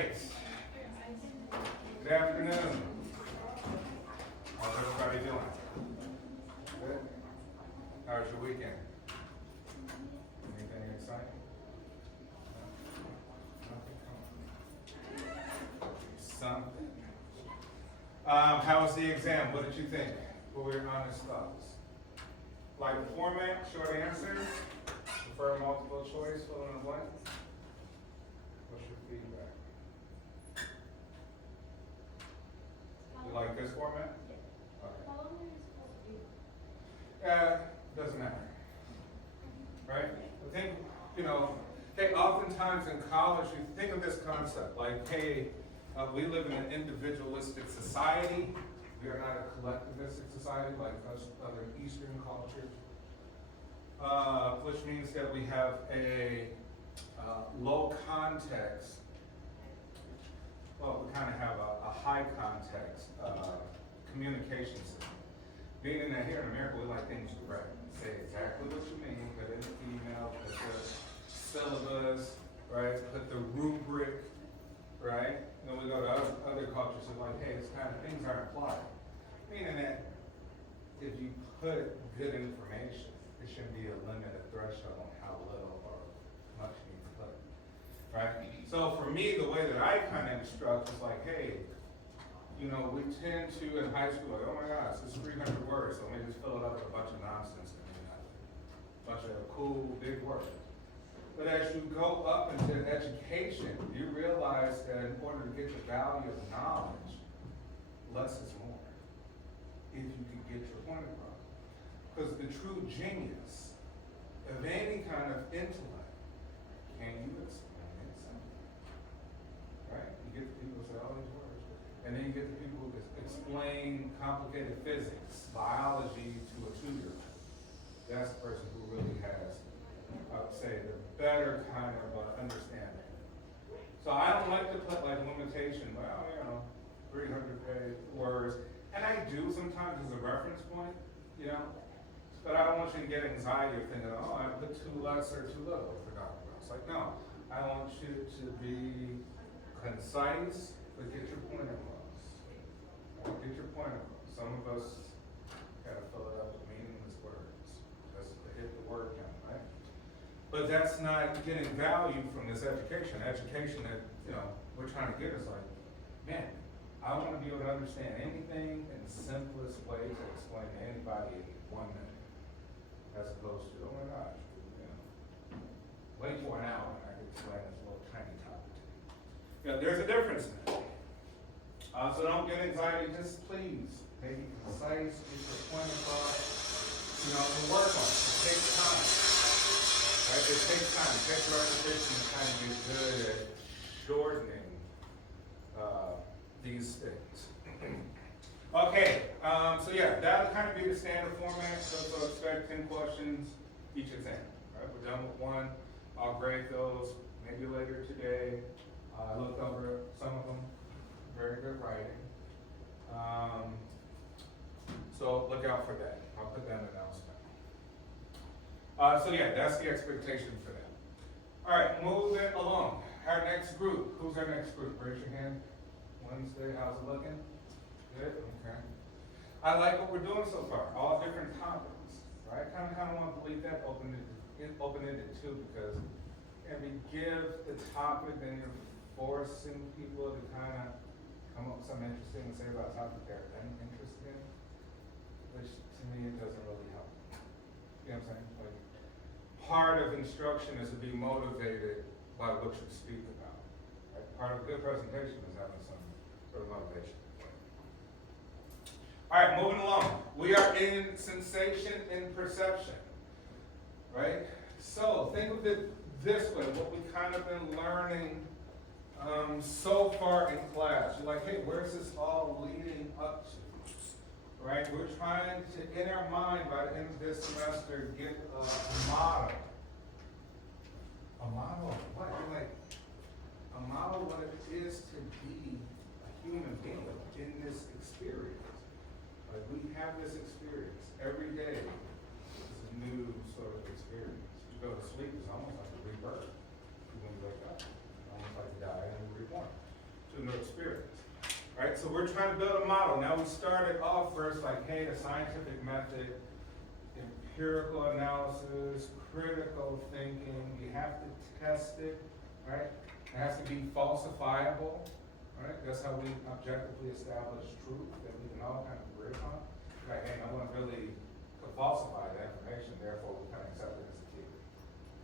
right. Good afternoon. How's everybody doing? Good? How's your weekend? Anything exciting? Something. How was the exam? What did you think? What were your honest thoughts? Like the format, short answers, prefer multiple choice, fill in the blank? What's your feedback? You like this format? Okay. How long are you supposed to be? Doesn't matter. Right? I think, hey, oftentimes in college, you think of this concept like, hey, we live in an individualistic society. We are not a collectivistic society like other Eastern cultures, which means that we have a low context. Well, we kind of have a high context communication system. Being that here in America, we like things direct. Say exactly what you mean, put in the email, put the syllabus, right? Put the rubric, right? And then we go to other cultures and like, hey, it's kind of things aren't applied. Meaning that if you put good information, there shouldn't be a limit, a threshold on how little or much you need to put. Right? So for me, the way that I kind of instruct is like, hey, we tend to in high school, like, oh my gosh, it's 300 words, so let me just fill it up with a bunch of nonsense and a bunch of cool, big words. But as you go up into education, you realize that in order to get the value of knowledge, less is more. If you can get your point across. Because the true genius of any kind of intellect, can you explain it simply? Right? You get the people who say all these words. And then you get the people who explain complicated physics, biology to a 2-year-old. That's the person who really has, I would say, the better kind of understanding. So I don't like to put like a limitation, 300 words. And I do sometimes as a reference point, but I don't want you to get anxiety of thinking, oh, I put too less or too little for documents. It's like, no, I want you to be concise, but get your point across. Get your point across. Some of us gotta fill it up with meaningless words. That's to hit the word count, right? But that's not getting value from this education. Education that, we're trying to get is like, man, I want to be able to understand anything in the simplest way to explain to anybody in 1 minute. As opposed to, oh my gosh, wait for an hour and I can explain this little tiny topic to you. There's a difference in that. So don't get anxiety, just please, maybe concise, get your point across, and work on it. It takes time. Right? It takes time. It takes repetition to kind of get good at shortening these things. Okay, that'll kind of be the standard format. So expect 10 questions each exam. Right? We're done with one. I'll grade those maybe later today. I looked over some of them. Very good writing. So look out for that. I'll put that in the announcement. That's the expectation for that. All right, moving along. Our next group. Who's our next group? Raise your hand. Wednesday, how's it looking? Good? Okay. I like what we're doing so far. All different topics. Right? Kind of want to leave that open-ended too, because if we give the topic, then you're forcing people to kind of come up with something interesting and say about a topic they're interested in, which to me it doesn't really help. You know what I'm saying? Like, part of instruction is to be motivated by what you speak about. Right? Part of a good presentation is having some sort of motivation. All right, moving along. We are in sensation and perception, right? So think of it this way, what we've kind of been learning so far in class. You're like, hey, where's this all leading up to? Right? We're trying to, in our mind, by the end of this semester, get a model. A model of what? You're like, a model of what it is to be a human being in this experience. Like, we have this experience every day. It's a new sort of experience. You go to sleep, it's almost like a rebirth. When you wake up, it's almost like you die and you're reborn. So we're trying to build a model. Now we started off first like, hey, the scientific method, empirical analysis, critical thinking, you have to test it, right? It has to be falsifiable, right? That's how we objectively establish truth that we can all kind of agree upon. Like, hey, no one really could falsify that information, therefore we kind of accept it as a kid,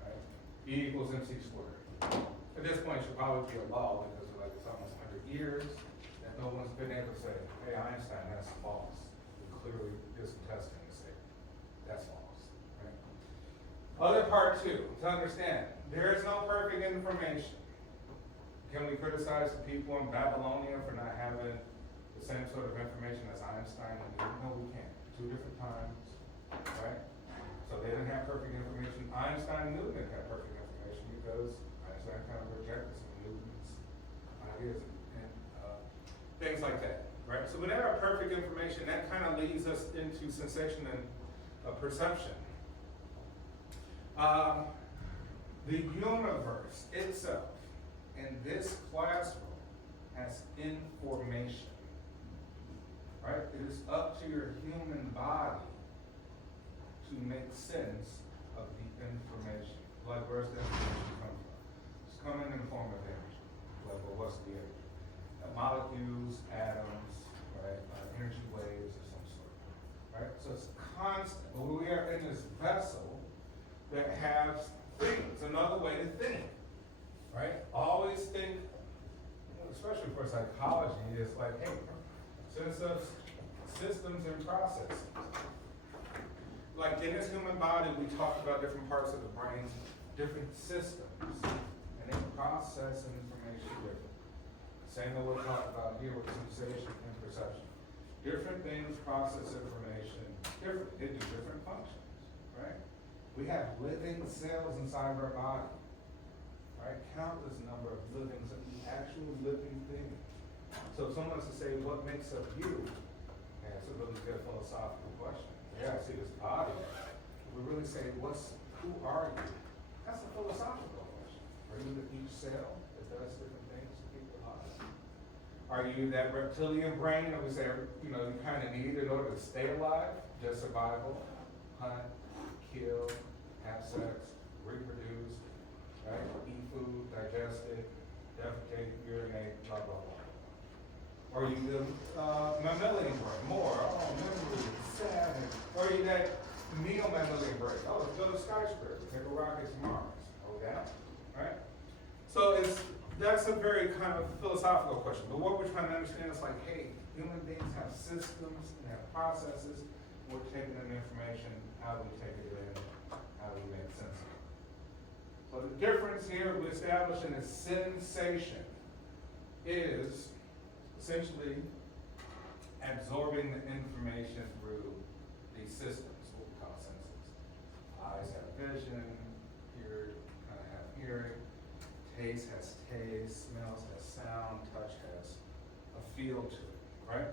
right? E equals MC squared. At this point, it should probably be a law because like it's almost 100 years that no one's been able to say, hey, Einstein, that's false. We clearly did some testing to say that's false, right? Other part two, to understand, there is no perfect information. Can we criticize the people in Babylonia for not having the same sort of information as Einstein? No, we can't. Two different times, right? So they didn't have perfect information. Einstein and Newton didn't have perfect information because Einstein kind of rejected some of Newton's ideas and things like that, right? So without our perfect information, that kind of leads us into sensation and perception. The universe itself in this classroom has information, right? It is up to your human body to make sense of the information. Like, where's the information come from? It's coming in the form of energy. Like, well, what's the energy? Molecules, atoms, right? Energy waves of some sort, right? So it's constant. But we are in this vessel that has things, another way to think, right? Always think, especially for psychology, it's like, hey, sense of systems and processes. Like in this human body, we talk about different parts of the brain, different systems, and they process information differently. Same that we'll talk about here with sensation and perception. Different things process information differently. They do different functions, right? We have living cells inside of our body, right? Countless number of living, actual living things. So if someone wants to say, what makes up you? Yeah, it's a really good philosophical question. Yeah, I see this body. We really say, who are you? That's a philosophical question. Are you each cell that does different things to keep alive? Are you that reptilian brain that we say, you kind of need in order to stay alive? Just survival, hunt, kill, have sex, reproduce, right? Eat food, digest it, defecate, urinate, blah, blah, blah. Or you the mammalian brain, more, memory, savage. Or you that neo-mammalian brain, let's build a skyscraper, take a rocket to Mars, okay? Right? So that's a very kind of philosophical question. But what we're trying to understand is like, hey, human beings have systems and have processes. We're taking in information. How do we take it in? How do we make sense of it? So the difference here we establish in a sensation is essentially absorbing the information through these systems, what we call senses. Eyes have vision, kind of have hearing, taste has taste, smells has sound, touch has a feel to it, right?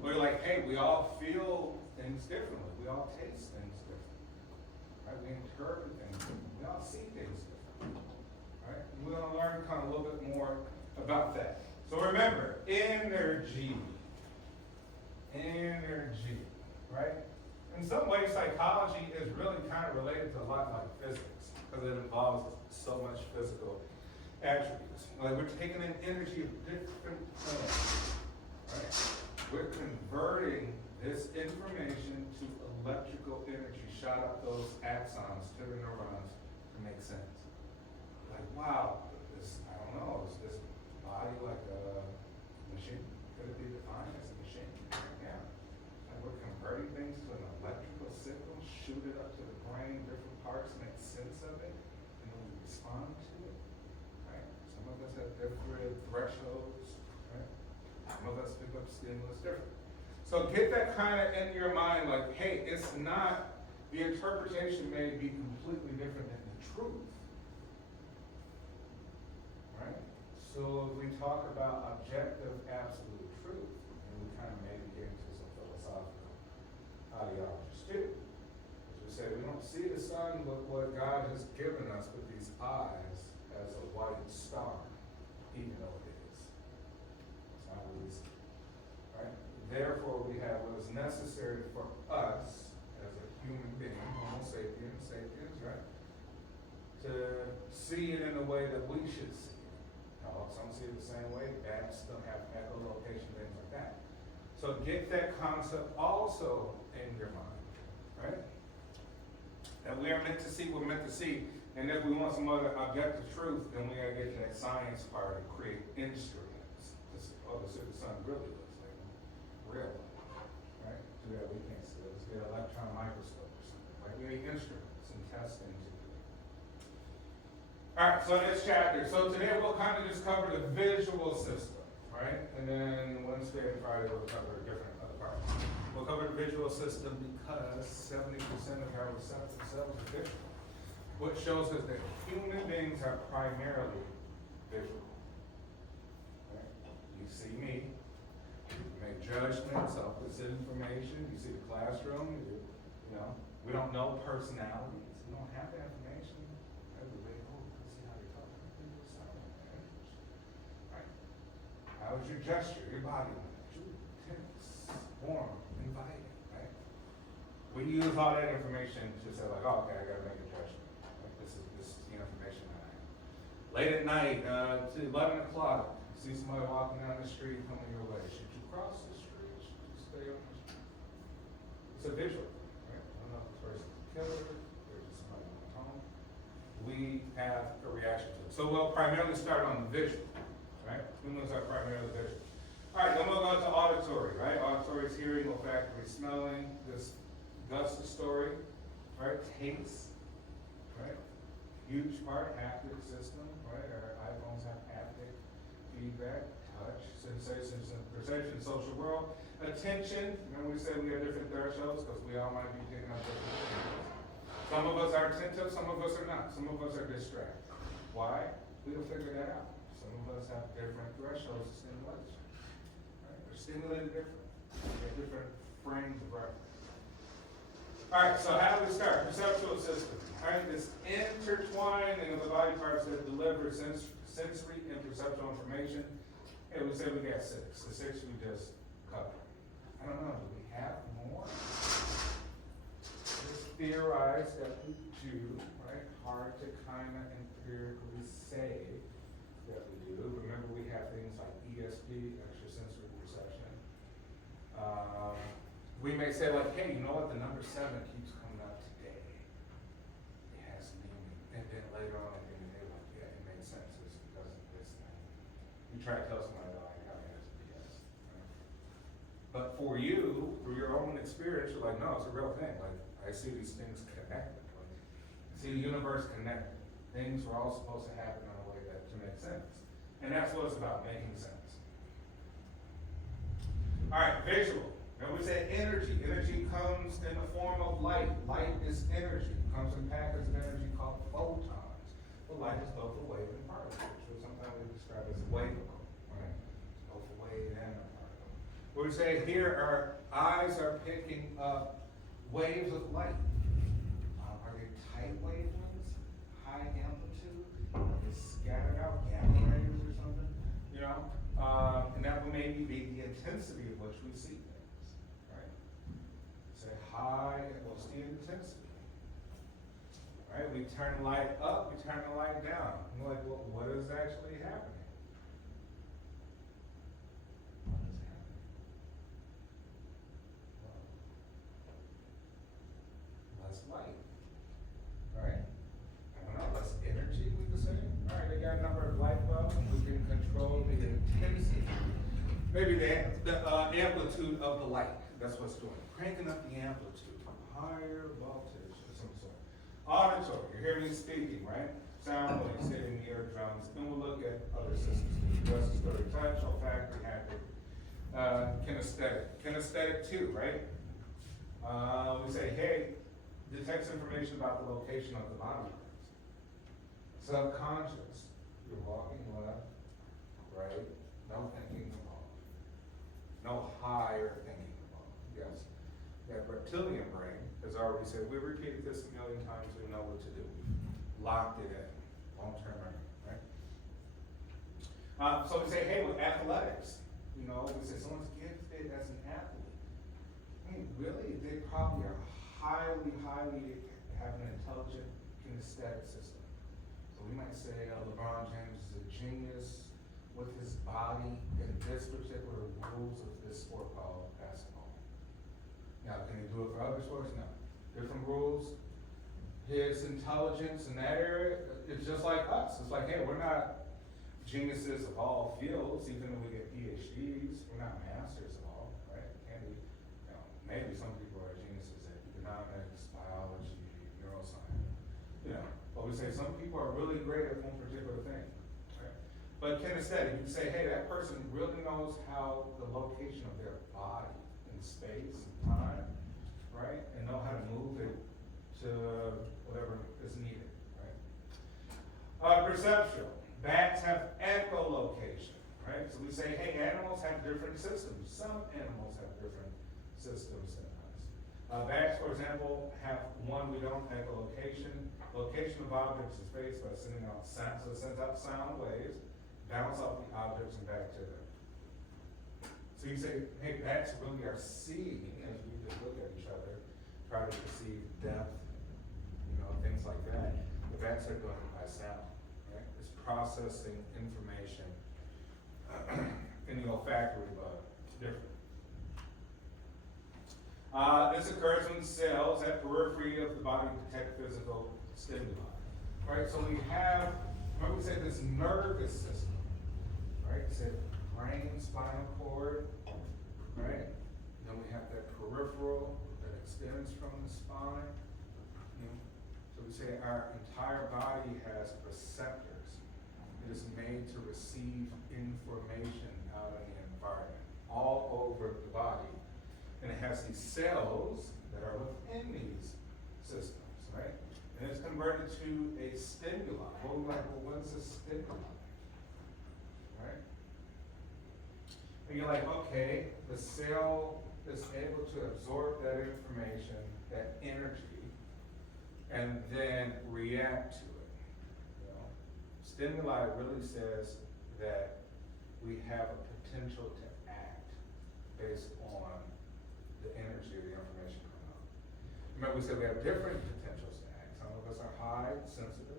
We're like, hey, we all feel things differently. We all taste things differently, right? We interpret things differently. We all see things differently, right? And we're going to learn kind of a little bit more about that. So remember, energy, right? In some ways, psychology is really kind of related to a lot like physics because it involves so much physical attributes. Like we're taking in energy of different forms, right? We're converting this information to electrical energy, shot up those axons to the neurons to make sense. Like, wow, I don't know, is this body like a machine? Could it be defined as a machine? Yeah. And we're converting things to an electrical signal, shoot it up to the brain, different parts, make sense of it, and then we respond to it. Right? Some of us have different thresholds, right? Some of us pick up stimulus different. So get that kind of in your mind, like, hey, it's not, the interpretation may be completely different than the truth. Right? So if we talk about objective absolute truth, and we kind of maybe get into some philosophical ideologies too. As we say, we don't see the sun with what God has given us with these eyes as a white star, even though it is. It's not what we see. necessary for us as a human being, Homo sapiens, right? To see it in the way that we should see it. Now, some see it the same way, bats still have echolocation, things like that. So get that concept also in your mind, right? That we are meant to see, we're meant to see. And if we want some other objective truth, then we gotta get to that science part and create instruments to see, see what the sun really looks like. Real, right? Too bad we can't see it. Let's get an electron microscope or something. Like we need instruments and testing to do. All right, so this chapter. So today we'll kind of just cover the visual system, right? And then Wednesday and Friday we'll cover different other parts. We'll cover the visual system because 70% of our receptive cells are visual, which shows us that human beings are primarily visual. Right? You see me, you make judgments of this information, you see the classroom, you know, we don't know personalities, we don't have that information. Everybody, see how they talk, right? How is your gesture, your body language, tense, warm, inviting, right? We use all that information to say like, oh, okay, I gotta make a judgment. This is the information I have. Late at night, to 11 o'clock, see somebody walking down the street coming your way. Should you cross the street? Should you stay on the street? It's a visual, right? I don't know if this person's a killer, or just somebody on the phone. We have a reaction to it. So we'll primarily start on the visual, right? Humans are primarily visual. All right, then we'll go to auditory, right? Auditory is hearing, olfactory, smelling. This Gus's story, right? Taste. Right? Huge part, haptic system, right? Our iPhones have haptic feedback, touch, sensations, and perception, social world. Attention, remember we said we have different thresholds because we all might be picking up different things. Some of us are attentive, some of us are not. Some of us are distracted. Why? We'll figure that out. Some of us have different thresholds of stimulation. Right? We're stimulated different. We have different frames of reference. All right, so how do we start? Perceptual system. All right, this intertwining of the body parts that deliver sensory and perceptual information. And we said we got 6. The 6 we just covered. I don't know, do we have more? Just theorize that we do, right? Hard to kind of empirically say that we do. Remember, we have things like ESP, extrasensory perception. We may say like, hey, you know what, the number 7 keeps coming up today. It has meaning. And then later on at the end of the day, like, yeah, it makes sense. It's because of this thing. You try to tell somebody like, how it has BS. Right? But for you, through your own experience, you're like, no, it's a real thing. Like, I see these things connected. Like, I see the universe connected. Things were all supposed to happen in a way that to make sense. And that's what it's about, making sense. All right, visual. And we say energy. Energy comes in the form of light. Light is energy. It comes in packets of energy called photons. Well, light is both a wave and particle, which sometimes we describe as a waveable, right? It's both a wave and a particle. We say here our eyes are picking up waves of light. Are they tight wavelengths? High amplitude? Are they scattered out gamma rays or something? You know? And that will maybe be the intensity of which we see. High, what's the intensity? Right? We turn the light up, we turn the light down. And we're like, well, what is actually happening? What is happening? Well, less light. Right? I don't know, less energy, we could say. All right, they got a number of light bulbs, and we can control the intensity. Maybe the amplitude of the light. That's what's doing. Cranking up the amplitude, higher voltage of some sort. Auditory, you hear me speaking, right? Sound waves hitting the eardrums. Then we'll look at other systems. Respiratory, touch, olfactory, haptic, kinesthetic. Kinesthetic too, right? We say, hey, detects information about the location of the body parts. Subconscious, you're walking left, right, no thinking involved. No higher thinking involved, yes. That reptilian brain, as I already said, we repeated this a million times, we know what to do. Locked it in, long-term memory, right? So we say, hey, with athletics, you know, we say someone's gifted as an athlete. I mean, really, they probably are highly have an intelligent kinesthetic system. So we might say LeBron James is a genius with his body in this particular rules of this sport called basketball. Now, can he do it for other sports? No. Different rules. His intelligence in that area is just like us. It's like, hey, we're not geniuses of all fields, even though we get PhDs. We're not masters of all, right? Can we? You know, maybe some people are geniuses at economics, biology, neuroscience. You know, but we say some people are really great at one particular thing. Right? But kinesthetic, you can say, hey, that person really knows how the location of their body in space and time, right? And know how to move it to whatever is needed, right? Perceptual. Bats have echolocation, right? So we say, hey, animals have different systems. Some animals have different systems than us. Bats, for example, have one we don't, echolocation. Location of objects in space by sending out sound, so it sends out sound waves, bounce off the objects and back to them. So you say, hey, bats really are seeing as we just look at each other, try to perceive depth, you know, things like that. The bats are doing it by sound, right? It's processing information in the olfactory bug, different. This occurs when cells at periphery of the body detect physical stimuli, right? So we have, remember we said this nervous system, right? We said brain, spinal cord, right? Then we have that peripheral that extends from the spine. You know? So we say our entire body has receptors. It is made to receive information out in the environment, all over the body. And it has these cells that are within these systems, right? And it's converted to a stimuli. Well, we're like, well, what is a stimuli? Right? And you're like, okay, the cell is able to absorb that information, that energy, and then react to it. You know? Stimuli really says that we have a potential to act based on the energy of the information coming out. Remember, we said we have different potentials to act. Some of us are high, sensitive.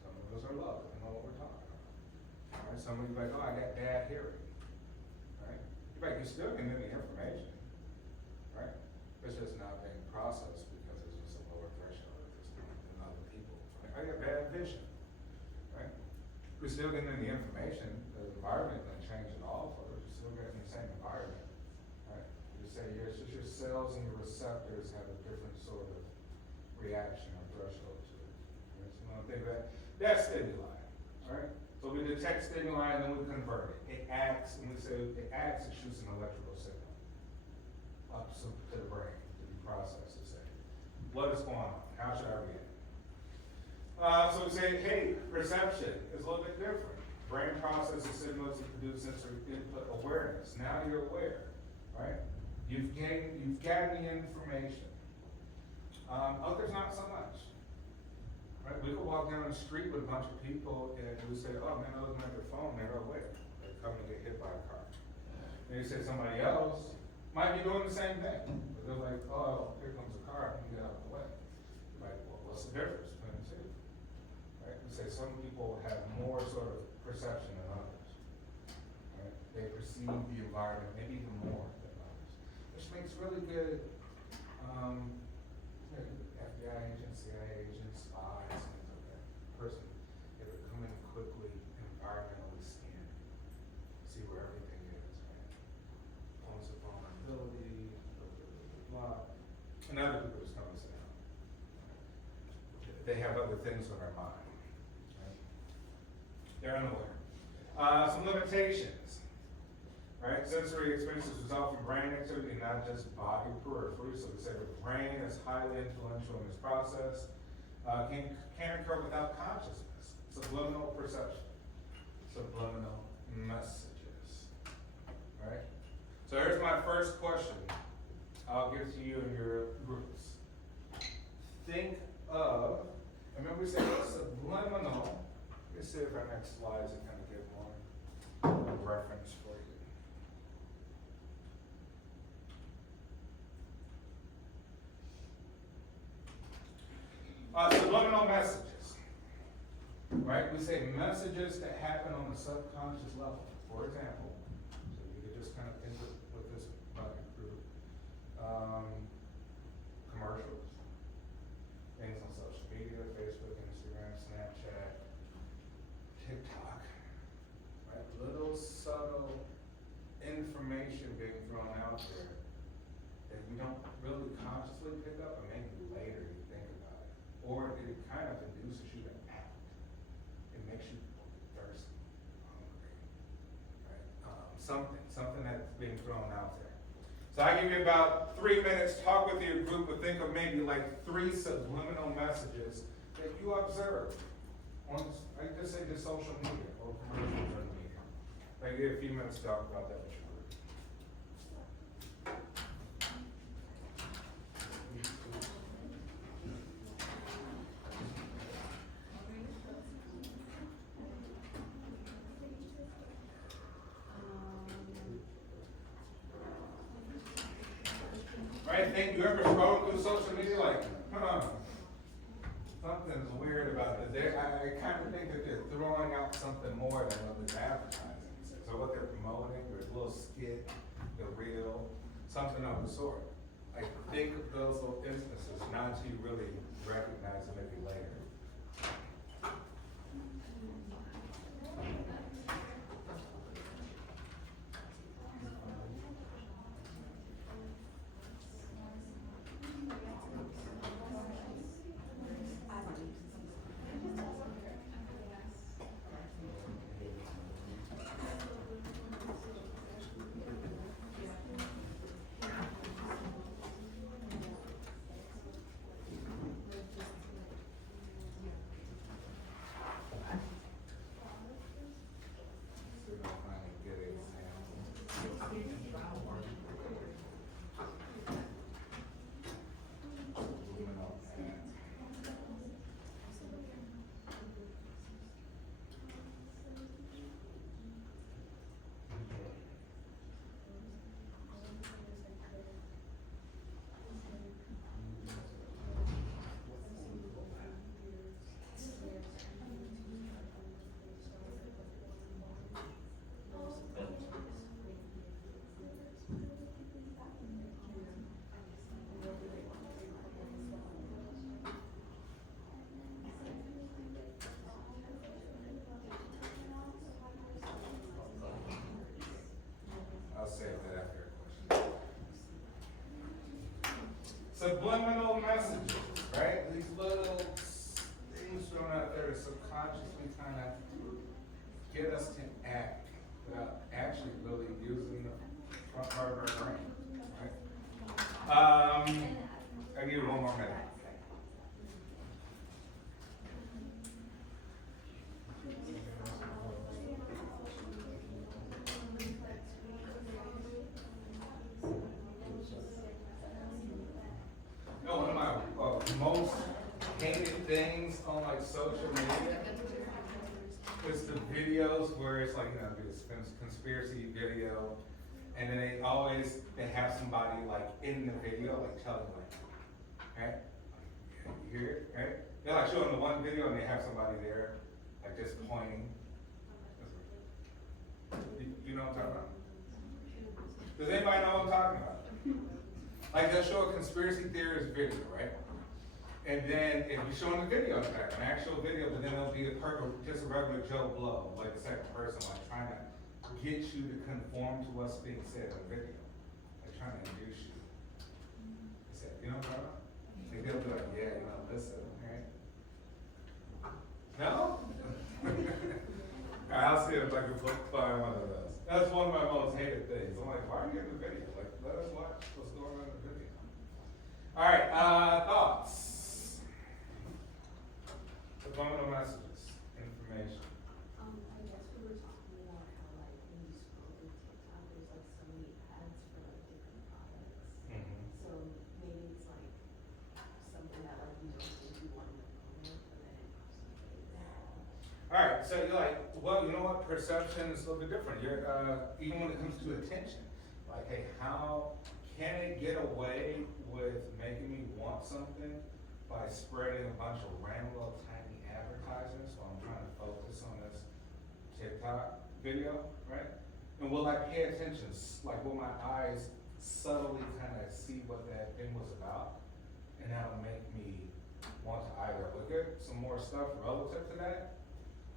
Some of us are low, and know what we're talking about. All right, some of you are like, oh, I got bad hearing. Right? You're like, you're still getting the information. Right? It's just not being processed because it's just a lower threshold at this point than other people. Right? I got bad vision. Right? We're still getting the information. The environment didn't change at all for us. You're still getting the same environment. Say it's just your cells and your receptors have a different sort of reaction or threshold to it. Right? So one thing that's stimuli, right? So we detect stimuli and then we convert it. It acts, and we say it acts, it shoots an electrical signal up to the brain to be processed to say, what is going on? How should I react? So we say, hey, perception is a little bit different. Brain processes signals to produce sensory input awareness. Now you're aware, right? You've gotten the information. Others not so much. Right? We could walk down the street with a bunch of people and we say, oh man, they're looking at their phone, they're aware. They're coming to get hit by a car. And you say somebody else might be doing the same thing. But they're like, oh, here comes a car, let me get out of the way. You're like, well, what's the difference between the two? Right? We say some people have more sort of perception than others. Right? They perceive the environment maybe even more. Which makes really good FBI agents, CIA agents, spies, things like that. Person, they would come in quickly, environmentally scan, see where everything is, right? Points of vulnerability, blah, blah, blah, blah. And other people just come and say, no. They have other things on their mind, right? They're unaware. Some limitations. Right? Sensory experiences result from brain activity, not just body periphery. So we say the brain is highly influential in this process. Can occur without consciousness. Subliminal perception. Subliminal messages. Right? So here's my first question I'll give to you in your groups. Think of, remember we said subliminal. Let's see if our next slide is kind of give more reference for you. Subliminal messages, right? We say messages that happen on the subconscious level. For example, so you could just kind of think with this bucket group, commercials, things on social media, Facebook, Instagram, Snapchat, TikTok, right? Little subtle information being thrown out there that you don't really consciously pick up, and maybe later you think about it. Or it kind of induces you to act. It makes you thirsty, hungry, right? Something that's being thrown out there. So I give you about 3 minutes, talk with your group, but think of maybe like 3 subliminal messages that you observe on, like just say, the social media or commercials on the media. Like, give you a few minutes to talk about that with your group. Right? Think you ever scroll through social media like, something's weird about it. I kind of think that they're throwing out something more than what they're advertising. So what they're promoting, there's a little skit, the reel, something of the sort. Like, think of those little instances, not until you really recognize them maybe later. I'll save that after a question. Subliminal messages, right? These little things thrown out there to subconsciously kind of get us to act without actually really using the front part of our brain, right? I'll give you one more minute. One of my most hated things on like social media is the videos where it's like, this conspiracy video, and then they have somebody like in the video like telling like, right? You hear it, right? They're like showing the one video and they have somebody there like just pointing. You know what I'm talking about? Does anybody know what I'm talking about? Like they'll show a conspiracy theorist video, right? And then if you're showing the video, in fact, an actual video, but then there'll be just a regular Joe Blow, like the second person, like trying to get you to conform to what's being said in the video. Like trying to induce you. They said, you know what I'm talking about? Like they'll be like, yeah, listen, right? No? Alright, I'll see if I can find one of those. That's one of my most hated things. I'm like, why are you in the video? Like, let us watch what's going on in the video. Alright, thoughts. Subliminal messages, information. I guess we were talking about how like when you scroll through TikTok, there's like so many ads for like different products. Mm-hmm. So maybe it's like something that like you don't think you want to promote, but then it pops up. Alright, so you're like, well, you know what? Perception is a little bit different. You're, even when it comes to attention, like, hey, how can it get away with making me want something by spreading a bunch of random little tiny advertisements, so I'm trying to focus on this TikTok video, right? And will I pay attention, like will my eyes subtly kind of see what that thing was about? And that'll make me want to either look at some more stuff relative to that,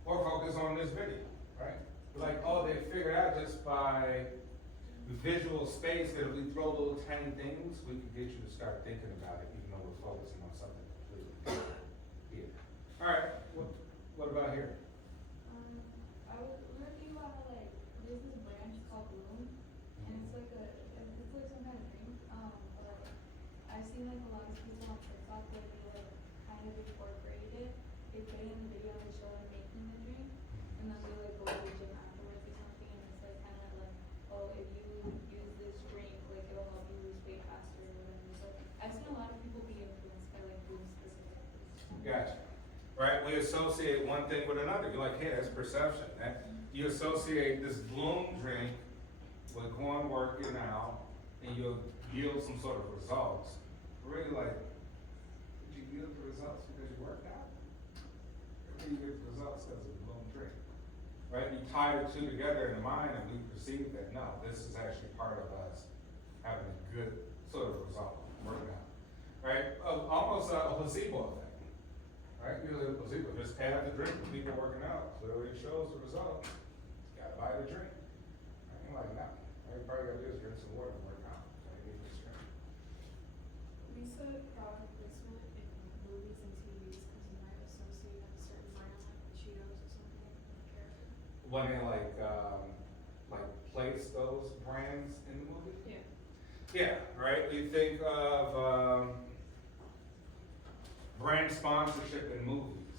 or focus on this video, right? Like, oh, they figured out just by visual space that if we throw little tiny things, we can get you to start thinking about it, even though we're focusing on something completely different. Yeah. All right, what about here? I was thinking about how like there's this brand called Bloom, and it's like some kind of drink. But like I've seen like a lot of people on TikTok where they like kind of incorporated it. They put it in the video and they show them making the drink, and then they like go to the gym afterwards or something, and it's like kind of like, oh, if you use this drink, like it'll help you lose weight faster or whatever. So I've seen a lot of people be influenced by like Bloom specifically. Gotcha. Right, we associate one thing with another. You're like, hey, that's perception. You associate this Bloom drink with going working out, and you'll yield some sort of results. Really, like, did you yield the results because you worked out? Or did you get the results because of the Bloom drink? Right, you tie the two together in the mind, and we perceive that no, this is actually part of us having a good sort of result, working out. Right, almost a placebo effect. Right, usually the placebo, just add the drink to people working out, clearly it shows the result. Gotta buy the drink. I ain't like, no, all you probably gotta do is drink some water and work out. So you need this drink. We said product placement in movies and TVs because you might associate a certain brand like Cheetos or something like character. When they like place those brands in the movie? Yeah. Yeah, right, we think of, brand sponsorship in movies,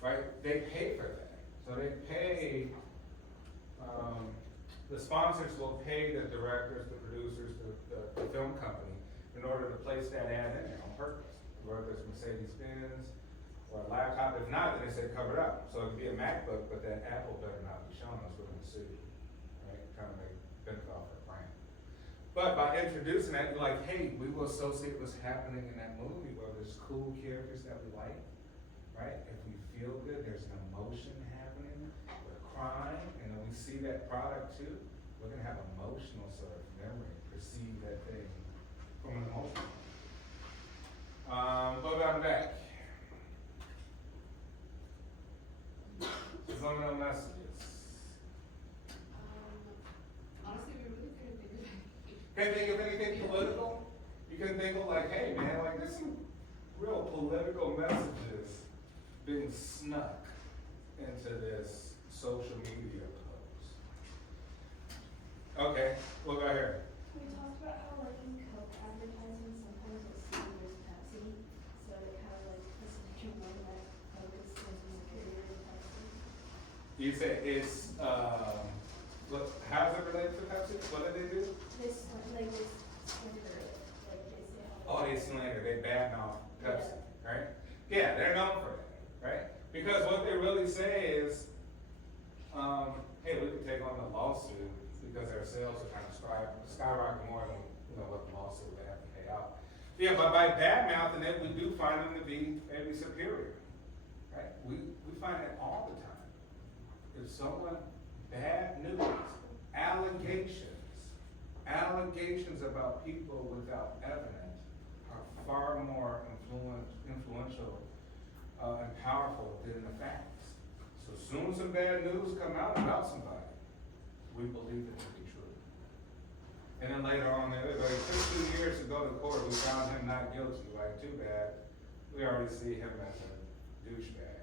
right? They pay for that. So they pay, the sponsors will pay the directors, the producers, the film company in order to place that ad in there on purpose. Whether it's Mercedes-Benz or a laptop, if not, then they say cover it up. So it could be a MacBook, but that Apple better not be showing us we're gonna sue, right? Trying to make benefit off their brand. But by introducing that, you're like, hey, we will associate what's happening in that movie, where there's cool characters that we like, right? If we feel good, there's an emotion happening, we're crying, and then we see that product too, we're gonna have emotional sort of memory, perceive that thing from an emotion. What about the back? Subliminal messages. Honestly, we really couldn't think of anything. Can't think of anything political? You can think of like, hey man, like there's some real political messages being snuck into this social media post. Okay, what about here? We talked about how like in Coke advertisements sometimes you'll see there's Pepsi, so it kind of like this you know that Coke is superior to Pepsi. You say it's, what, how does it relate to Pepsi? What do they do? This like this slander, like they say. Oh, they slander, they badmouth Pepsi, right? Yeah, they're known for that, right? Because what they really say is, hey, we can take on the lawsuit because our sales are kind of skyrocket more than, you know, what the lawsuit would have to pay out. Yeah, but by badmouthing it, we do find them to be maybe superior, right? We find that all the time. If someone, bad news, allegations about people without evidence are far more influential and powerful than the facts. So as soon as some bad news come out about somebody, we believe it to be true. And then later on, it took 2 years to go to court, we found him not guilty, like too bad. We already see him as a douchebag,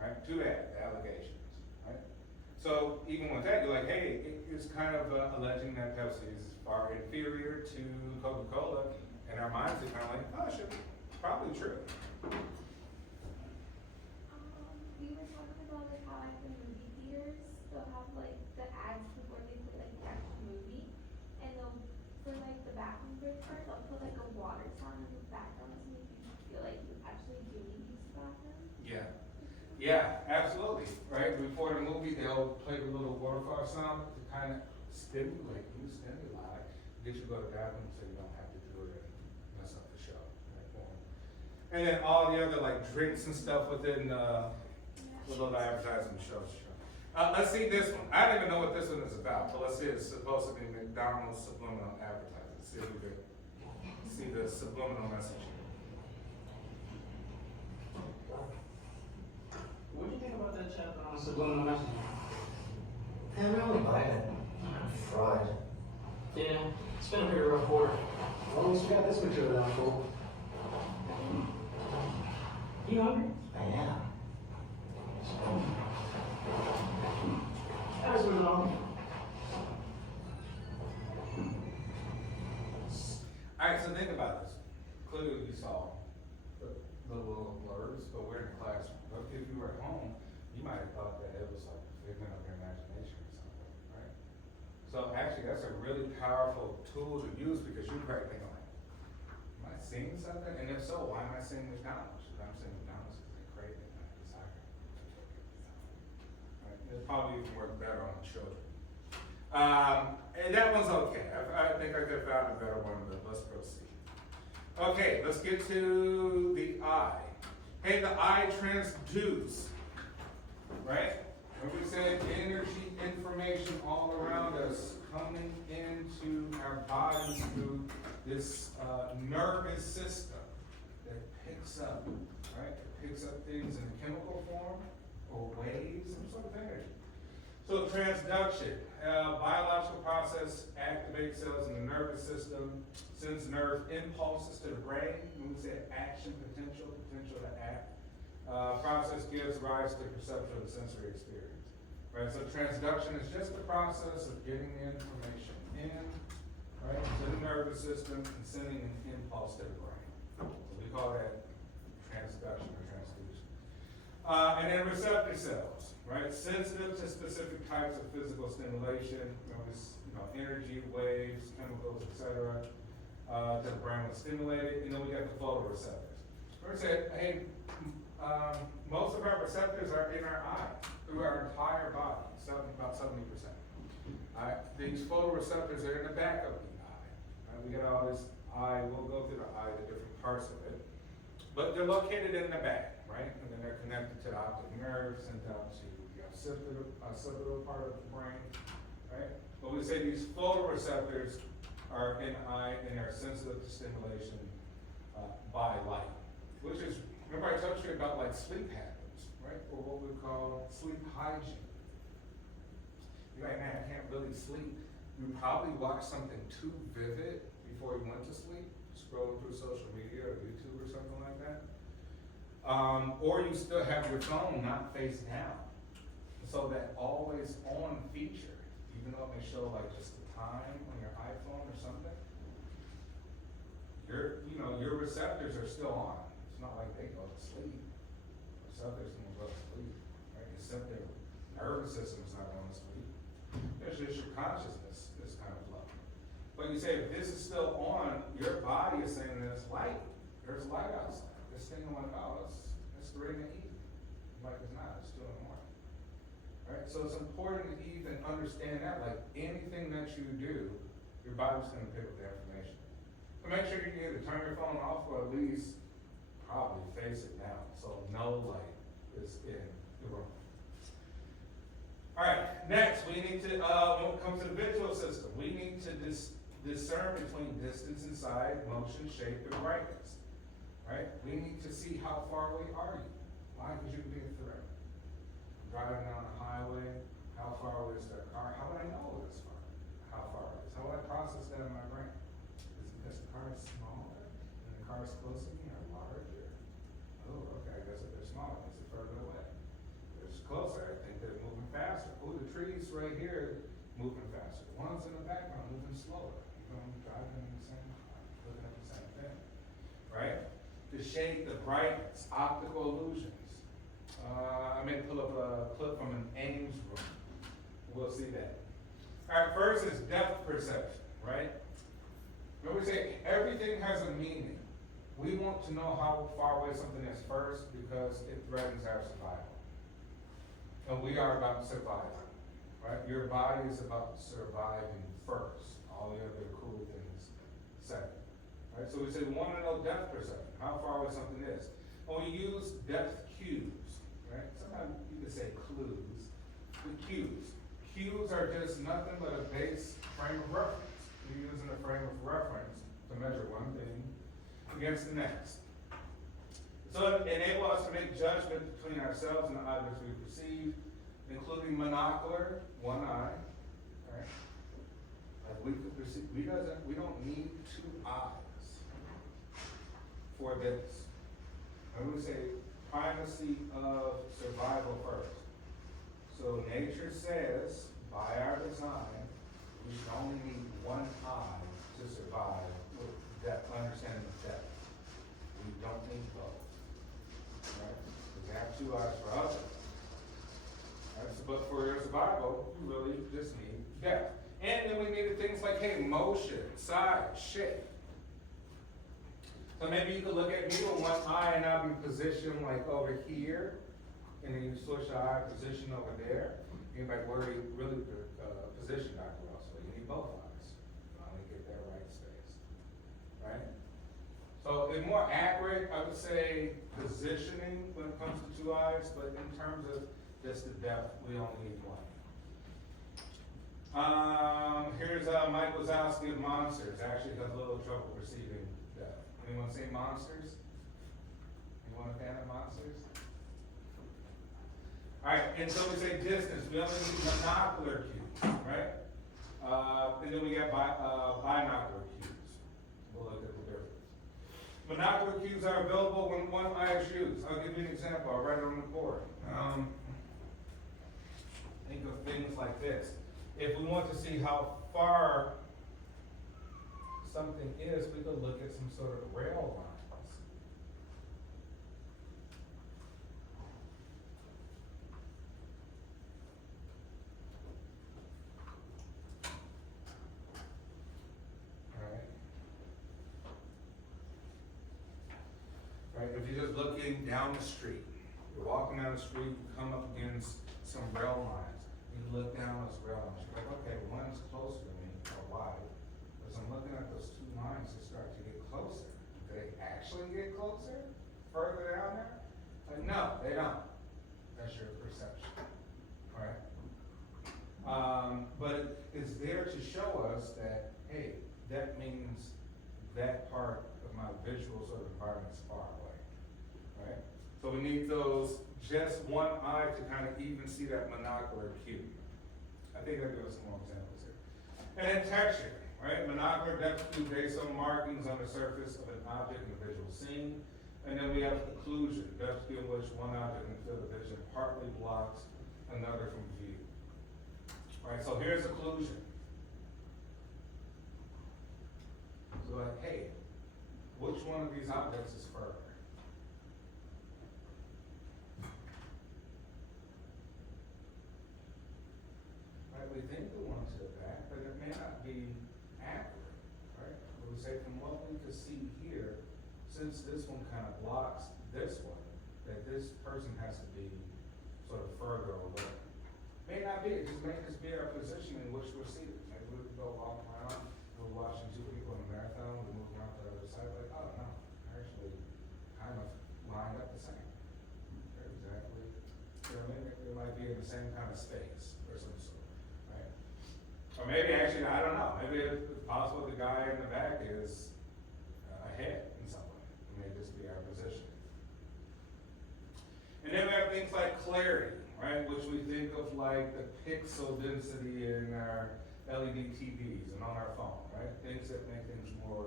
right? Too bad, the allegations, right? So even with that, you're like, hey, it's kind of alleging that Pepsi is far inferior to Coca-Cola, and our minds are kind of like, oh, it should be probably true. We were talking about like how at the movie theaters, they'll have like the ads before they play like the actual movie, and they'll, for like the bathroom break part, they'll put like a water sound in the background to make you feel like you actually do need to use the bathroom. Yeah, absolutely, right? Before the movie, they'll play the little waterfall sound to kind of stimulate, get you to go to the bathroom so you don't have to do it and mess up the show. Right? And then all the other like drinks and stuff within, the little advertising shows. Let's see this one. I don't even know what this one is about, but let's see, it's supposed to be McDonald's subliminal advertising. See if we can see the subliminal message. What do you think about that chapter on subliminal messaging? I don't really buy it. I'm fried. Yeah, it's been a pretty rough quarter. Well, at least we got this material down cool. You hungry? I am. As we're on. Alright, so think about this. Clearly you saw the little blurs, but we're in the classroom. But if you were at home, you might have thought that it was like a figment of your imagination or something, right? So actually, that's a really powerful tool to use because you're probably thinking like, am I seeing something? And if so, why am I seeing McDonald's? Should I'm seeing McDonald's because they crave it and I desire it. Right? It'll probably even work better on children. And that one's okay. I think I could have found a better one, but let's proceed. Okay, let's get to the eye. Hey, the eye transduce, right? When we said energy, information all around us coming into our bodies through this nervous system that picks up, right? It picks up things in chemical form or waves, some sort of energy. So transduction, biological process activates cells in the nervous system, sends nerve impulses to the brain. When we say action potential to act. Process gives rise to perceptual and sensory experience. Right? So transduction is just the process of getting the information in, right, to the nervous system and sending an impulse to the brain. So we call that transduction or transduction. And then receptor cells, right? Sensitive to specific types of physical stimulation, energy, waves, chemicals, etc. To the brain when stimulated. And then we got the photoreceptors. We said, hey, most of our receptors are in our eye, through our entire body, about 70%. These photoreceptors are in the back of the eye. We got all this eye, we'll go through the eye, the different parts of it. But they're located in the back, right? And then they're connected to the optic nerve, sent out to the occipital part of the brain, right? But we say these photoreceptors are in the eye and are sensitive to stimulation by light, which is, remember I talked to you about like sleep habits, right? Or what we call sleep hygiene. You're like, man, I can't really sleep. You probably watched something too vivid before you went to sleep, scrolling through social media or YouTube or something like that. Or you still have your phone not face down. So that always on feature, even though it may show like just the time on your iPhone or something, your receptors are still on. It's not like they go to sleep. Receptors don't go to sleep, right? Except their nervous system's not going to sleep. It's just your consciousness is kind of low. But you say, if this is still on, your body is saying there's light. There's light outside. This thing I'm like, oh, it's 3 in the evening. Like it's not, it's 2 in the morning. Right? So it's important to even understand that, like anything that you do, your body's going to pick up the information. So make sure you either turn your phone off or at least probably face it down so no light is in the room. All right, next we need to, when it comes to the visual system, we need to discern between distance and size, motion, shape, and brightness. Right? We need to see how far away are you. Why? Because you can be a threat. Driving down the highway, how far away is that car? How would I know it's far? How far it is? How would I process that in my brain? Is it because the car is smaller and the car is close to me or larger? Oh, okay, I guess if they're smaller, it means they're further away. If it's closer, I think they're moving faster. Oh, the trees right here moving faster. The ones in the background moving slower. Driving in the same car, looking at the same thing. Right? The shape, the brightness, optical illusions. I may pull up a clip from an Ames room. We'll see that. All right, first is depth perception, right? Remember we say everything has a meaning. We want to know how far away something is first because it threatens our survival. And we are about survival, right? Your body is about surviving first. All the other cool things second. Right, so we say we want to know depth perception, how far away something is. When we use depth cues, right? Sometimes you could say clues, but cues. Cues are just nothing but a base frame of reference. We're using a frame of reference to measure one thing against the next. So it enables us to make judgment between ourselves and the objects we perceive, including monocular, one eye, right? Like we could perceive, we don't need two eyes for this. And we say primacy of survival first. So nature says, by our design, we only need one eye to survive with depth, understanding of depth. We don't need both. Right? We have two eyes for others. Right? So, but for your survival, you really just need depth. And then we needed things like, hey, motion, size, shape. So maybe you could look at me with one eye and I'll be positioned like over here, and then you switch the eye position over there. You're like, where are you really positioned, Dr. Russell? You need both eyes. You only get that right space, right? So it's more accurate, I would say, positioning when it comes to two eyes, but in terms of just the depth, we only need one. Here's Mike Wazowski of Monsters. Actually has a little trouble perceiving depth. Anyone seen Monsters? Anyone a fan of Monsters? All right, and so we say distance. We only need monocular cues, right? And then we got binocular cues. We'll look at the difference. Monocular cues are available when one eye is used. I'll give you an example. I'll write it on the board. Think of things like this. If we want to see how far something is, we could look at some sort of rail lines. Right, if you're just looking down the street, you're walking down the street, you come up against some rail lines. You look down those rail lines, you're like, okay, one's closer to me, or wide. As I'm looking at those two lines, they start to get closer. Do they actually get closer? Further down there? Like, no, they don't. That's your perception, right? But it's there to show us that, hey, that means that part of my visual sort of environment is far away, right? So we need those, just one eye to kind of even see that monocular cue. I think I'll give us some more examples here. And then texture, right? Monocular depth cue based on markings on the surface of an object in a visual scene. And then we have occlusion, depth cue in which one object in the field of vision partly blocks another from view. All right, so here's occlusion. So like, hey, which one of these objects is further? Right, we think the one to the back, but it may not be accurate, right? We say from what we could see here, since this one kind of blocks this one, that this person has to be sort of further away. May not be, it may just be our position in which we're seated. Maybe we could go walk around, we're watching two people in a marathon, we move around to the other side, like, oh no, they're actually kind of lined up the same. They're exactly, you know, maybe they might be in the same kind of space or some sort, right? Or maybe actually, I don't know, maybe it's possible the guy in the back is ahead in some way. It may just be our position. And then we have things like clarity, right? Which we think of like the pixel density in our LED TVs and on our phone, right? Things that make things more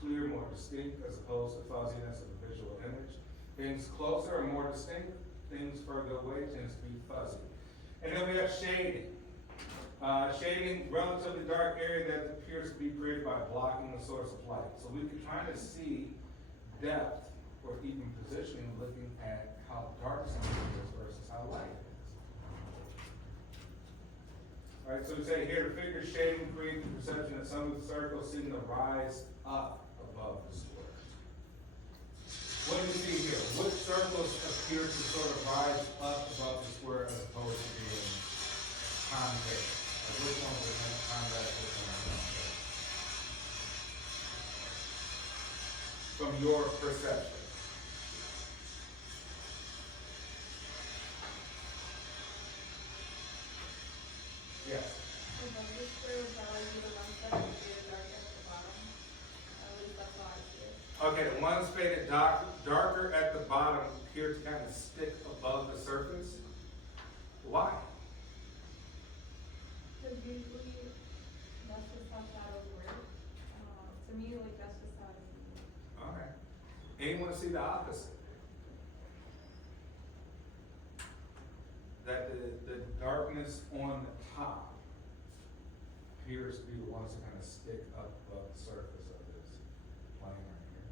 clear, more distinct, as opposed to fuzziness of the visual image. Things closer are more distinct, things further away tends to be fuzzy. And then we have shading. Shading, relatively dark area that appears to be created by blocking the source of light. So we can kind of see depth or even positioning looking at how dark something is versus how light it is. All right, so we say here, the figure shading creates the perception that some of the circles seem to rise up above the square. What do you see here? Which circles appear to sort of rise up above the square as opposed to being concave? Like which ones are convex, which ones are concave? from your perception. Yes. So the big square would probably be the ones that are shaded dark at the bottom. At least that's how I see it. Okay, the ones faded darker at the bottom appear to kind of stick above the surface. Why? Cause usually, that's just how shadows work. To me, like, that's just how I see it. Okay. Anyone see the opposite? That the darkness on the top appears to be the ones that kind of stick up above the surface of this plane right here.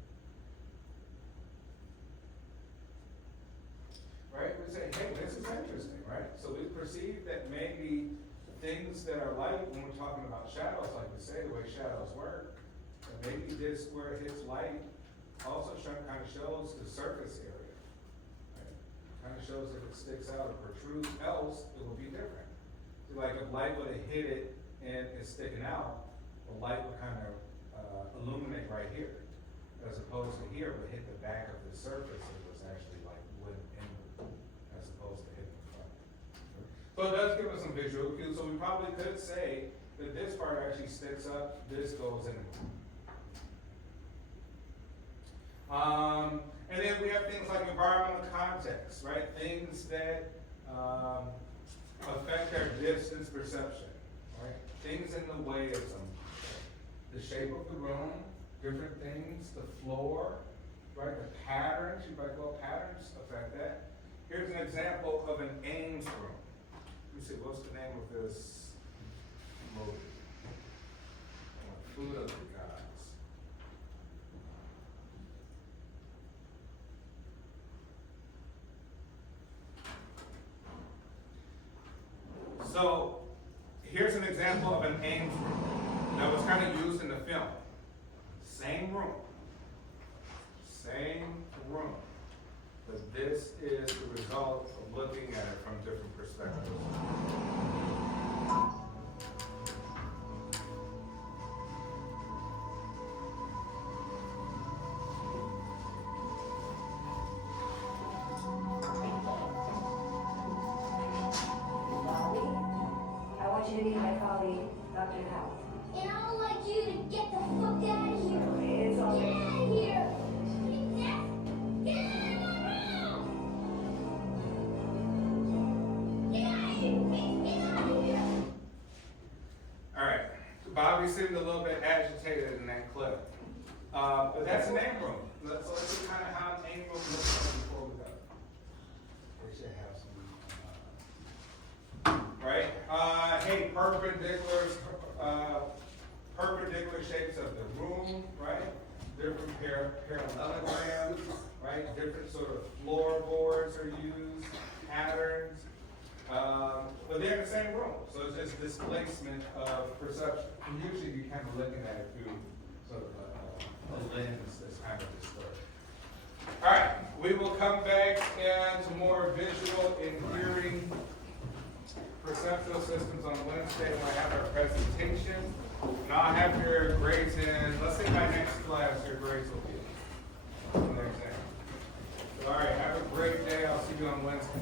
Right? We say, hey, this is interesting, right? So we perceive that maybe things that are light, when we're talking about shadows, like we say, the way shadows work, that maybe this where it hits light also kind of shows the surface area. Right? Kind of shows if it sticks out or protrudes, else it will be different. So like if light would have hit it and it's sticking out, the light would kind of illuminate right here, as opposed to here would hit the back of the surface. It was actually like wood inward, as opposed to hitting the front. So it does give us some visual cues. So we probably could say that this part actually sticks up, this goes in. And then we have things like environmental context, right? Things that affect our distance perception, right? Things in the way of some, the shape of the room, different things, the floor, right? The patterns, you're like, well, patterns affect that. Here's an example of an Ames room. Let me see, what's the name of this movie? Food of the Gods. So, here's an example of an Ames room that was kind of used in the film. Same room. But this is the result of looking at it from different perspectives. I want you to meet my colleague, Dr. Howe. And I would like you to get the fuck out of here. It's all Get right. out of here. Get out of my room. Get out of here. Get out of here. All right, Bobby seemed a little bit agitated in that clip. But that's an Ames room. So let's see kind of how an Ames room looks like before we go. They should have some. Right? Hey, perpendicular shapes of the room, right? Different parallelograms, right? Different sort of floorboards are used, patterns. But they're in the same room, so it's just displacement of perception. And usually you're kind of looking at it through sort of a lens that's kind of distorted. All right, we will come back to more visual and hearing perceptual systems on Wednesday when I have our presentation. And I'll have your grades in, let's say by next class, your grades will be on the exam. All right, have a great day. I'll see you on Wednesday.